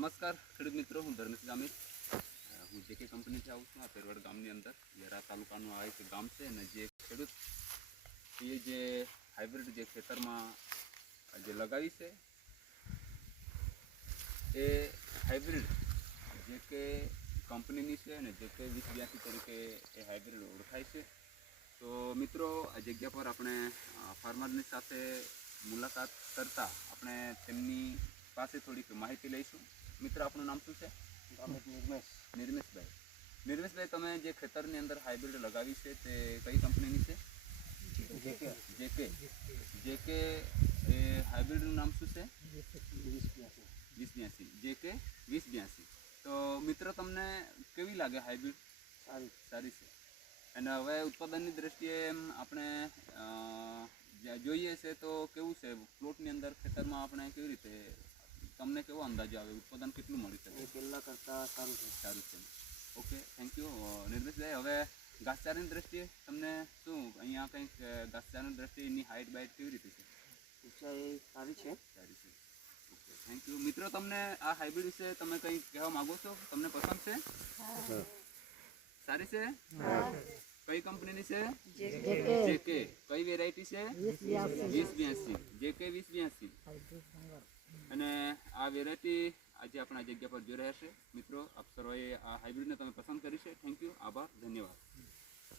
નમસ્કાર ખેડૂત મિત્રો, હું ધર્મેશ ગામિત. હું જેકે કંપનીથી આવું છું. આ પેરવડ ગામની અંદર યરા તાલુકાનું આ એક ગામ છે અને જે ખેડૂત એ જે હાઇબ્રિડ જે ખેતરમાં જે લગાવી છે એ હાઇબ્રિડ જે કે કંપનીની છે અને જે કે 2082 તરીકે એ હાઇબ્રિડ ઓળખાય છે. તો મિત્રો, આ જગ્યા પર આપણે ફાર્મરની સાથે મુલાકાત કરતાં આપણે તેમની પાસે થોડીક માહિતી લઈશું. મિત્ર, આપનું નામ શું છે? નિર્મેશભાઈ, તમે જે ખેતરની અંદર હાઇબ્રિડ લગાવી છે તે કઈ કંપનીની છે? જેકે એ હાઇબ્રિડનું નામ શું છે? 2082. જેકે 2082. તો મિત્ર, તમને કેવી લાગે હાઇબ્રિડ? સારી છે. અને હવે ઉત્પાદનની દ્રષ્ટિએ આપણે જોઈએ છે તો કેવું છે પ્લોટની અંદર ખેતરમાં આપણે કેવી રીતે, તમને કેવો અંદાજો આવે, ઉત્પાદન કેટલું મળી શકે? પહેલાં કરતાં સારું છે. ઓકે, થેન્ક યુ નિર્મેશભાઈ. હવે ઘાસચારાની દ્રષ્ટિએ તમને શું અહીંયા કંઈક ઘાસચારાની દ્રષ્ટિએ એની હાઇટ બાઇટ કેવી રીતે છે? ઊંચાઈ સારી છે. Okay, thank you. મિત્રો, તમને આ હાઇબ્રિડ વિશે તમે કંઈક કહેવા માગો છો? તમને પસંદ છે? સારી છે? કઈ કંપનીની છે? જેકે. કઈ વેરાયટી છે? 2082. જેકે 2082. અને આ વેરાયટી આજે આપણા જગ્યા પર જોઈ રહ્યા છે. મિત્રો, આપ સર્વે આ હાઇબ્રિડને તમે પસંદ કરી છે. થેન્ક યુ, આભાર, ધન્યવાદ.